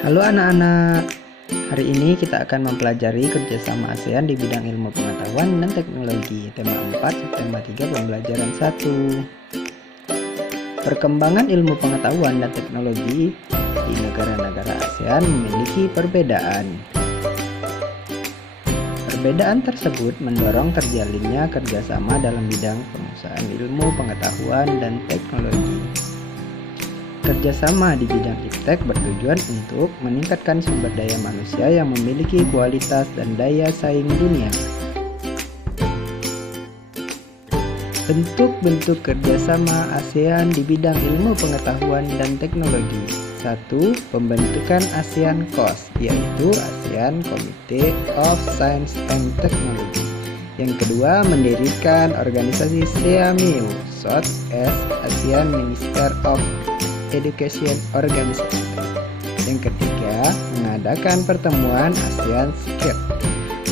Halo anak-anak, hari ini kita akan mempelajari kerjasama ASEAN di bidang ilmu pengetahuan dan teknologi. Tema 4, tema 3, pembelajaran 1. Perkembangan ilmu pengetahuan dan teknologi di negara-negara ASEAN memiliki perbedaan. Perbedaan tersebut mendorong terjalinnya kerjasama dalam bidang penguasaan ilmu pengetahuan dan teknologi. Kerjasama di bidang iptek bertujuan untuk meningkatkan sumber daya manusia yang memiliki kualitas dan daya saing dunia. Bentuk-bentuk kerjasama ASEAN di bidang ilmu pengetahuan dan teknologi. 1. Pembentukan ASEAN COS, yaitu ASEAN Committee of Science and Technology. Yang kedua, mendirikan organisasi SEAMEO, short as ASEAN Minister of Education Organization. Yang ketiga, mengadakan pertemuan ASEAN SCIRT.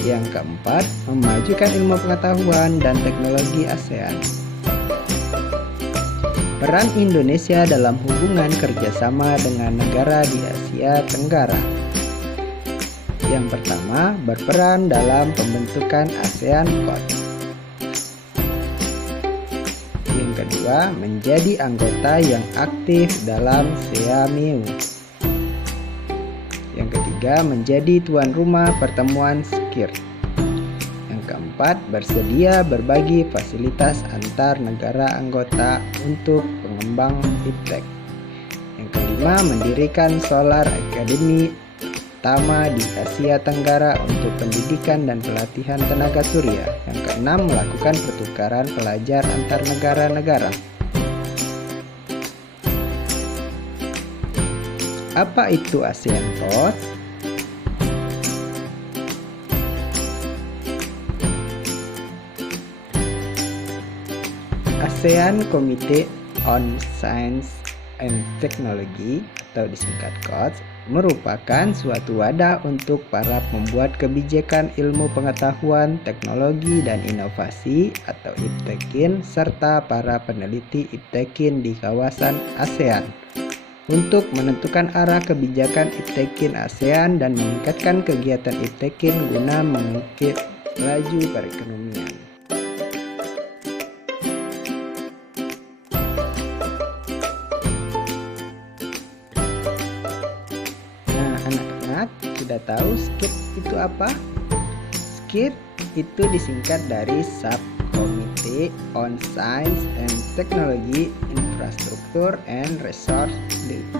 Yang keempat, memajukan ilmu pengetahuan dan teknologi ASEAN. Peran Indonesia dalam hubungan kerjasama dengan negara di Asia Tenggara. Yang pertama, berperan dalam pembentukan ASEAN COS. Yang kedua, menjadi anggota yang aktif dalam SEAMEO. Yang ketiga, menjadi tuan rumah pertemuan SCIRT. Yang keempat, bersedia berbagi fasilitas antar negara anggota untuk pengembang iptek. Yang kelima, mendirikan Solar Academy pertama di Asia Tenggara untuk pendidikan dan pelatihan tenaga surya. Yang keenam, melakukan pertukaran pelajar antar negara-negara. Apa itu ASEAN COS? ASEAN Committee on Science and Technology atau disingkat COS merupakan suatu wadah untuk para pembuat kebijakan ilmu pengetahuan, teknologi, dan inovasi atau IPTEKIN serta para peneliti IPTEKIN di kawasan ASEAN untuk menentukan arah kebijakan IPTEKIN ASEAN dan meningkatkan kegiatan IPTEKIN guna mengukir laju perekonomian. Anak-anak sudah tahu SCIRT itu apa? SCIRT itu disingkat dari Subcommittee on Science and Technology, Infrastructure and Resource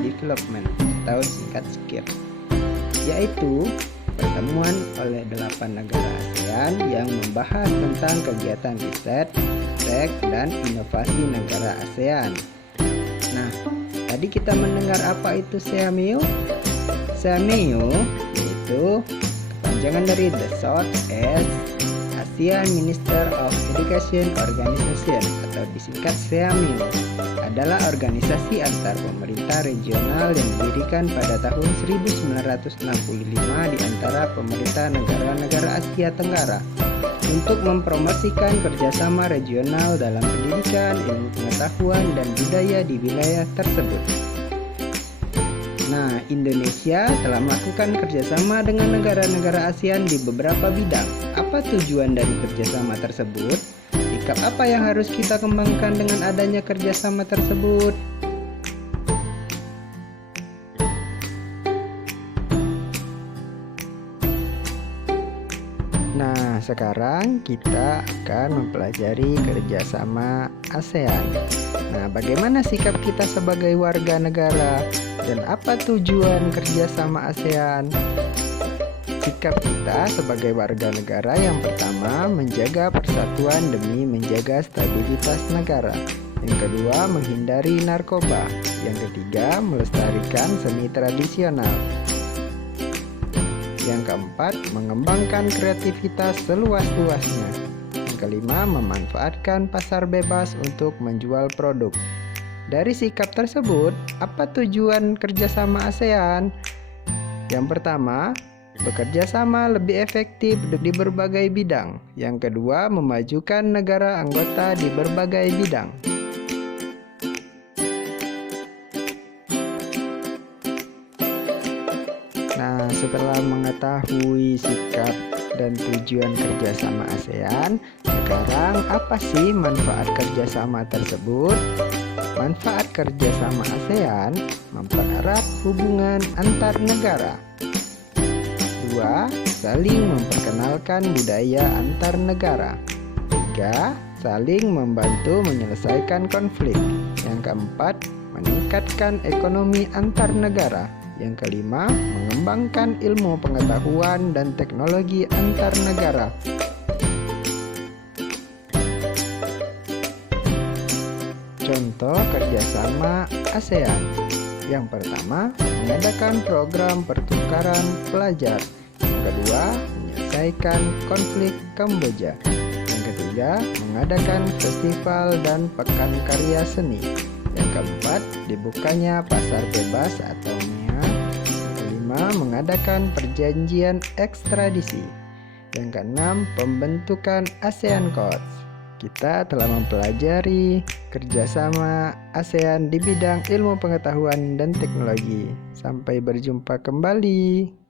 Development atau disingkat SCIRT, yaitu pertemuan oleh 8 negara ASEAN yang membahas tentang kegiatan riset, tek, dan inovasi negara ASEAN. Nah, tadi kita mendengar apa itu SEAMEO? SEAMEO yaitu kepanjangan dari The Short as ASEAN Minister of Education Organization atau disingkat SEAMEO, adalah organisasi antar pemerintah regional yang didirikan pada tahun 1965 di antara pemerintah negara-negara Asia Tenggara untuk mempromosikan kerjasama regional dalam pendidikan, ilmu pengetahuan, dan budaya di wilayah tersebut. Nah, Indonesia telah melakukan kerjasama dengan negara-negara ASEAN di beberapa bidang. Apa tujuan dari kerjasama tersebut? Sikap apa yang harus kita kembangkan dengan adanya kerjasama tersebut? Nah, sekarang kita akan mempelajari kerjasama ASEAN. Nah, bagaimana sikap kita sebagai warga negara dan apa tujuan kerjasama ASEAN? Sikap kita sebagai warga negara yang pertama, menjaga persatuan demi menjaga stabilitas negara. Yang kedua, menghindari narkoba. Yang ketiga, melestarikan seni tradisional. Yang keempat, mengembangkan kreativitas seluas-luasnya. Yang kelima, memanfaatkan pasar bebas untuk menjual produk. Dari sikap tersebut, apa tujuan kerjasama ASEAN? Yang pertama, bekerja sama lebih efektif di berbagai bidang. Yang kedua, memajukan negara anggota di berbagai bidang. setelah mengetahui sikap dan tujuan kerjasama ASEAN, sekarang apa sih manfaat kerjasama tersebut? Manfaat kerjasama ASEAN mempererat hubungan antar negara. 2. Saling memperkenalkan budaya antar negara. 3. Saling membantu menyelesaikan konflik. Yang keempat, meningkatkan ekonomi antar negara. Yang kelima, mengembangkan ilmu pengetahuan dan teknologi antar negara. Contoh kerjasama ASEAN. Yang pertama, mengadakan program pertukaran pelajar. Yang kedua, menyelesaikan konflik Kamboja. Yang ketiga, mengadakan festival dan pekan karya seni. Yang keempat, dibukanya pasar bebas atau MEA. Yang kelima, mengadakan perjanjian ekstradisi. Yang keenam, pembentukan ASEAN Codes. Kita telah mempelajari kerjasama ASEAN di bidang ilmu pengetahuan dan teknologi. Sampai berjumpa kembali.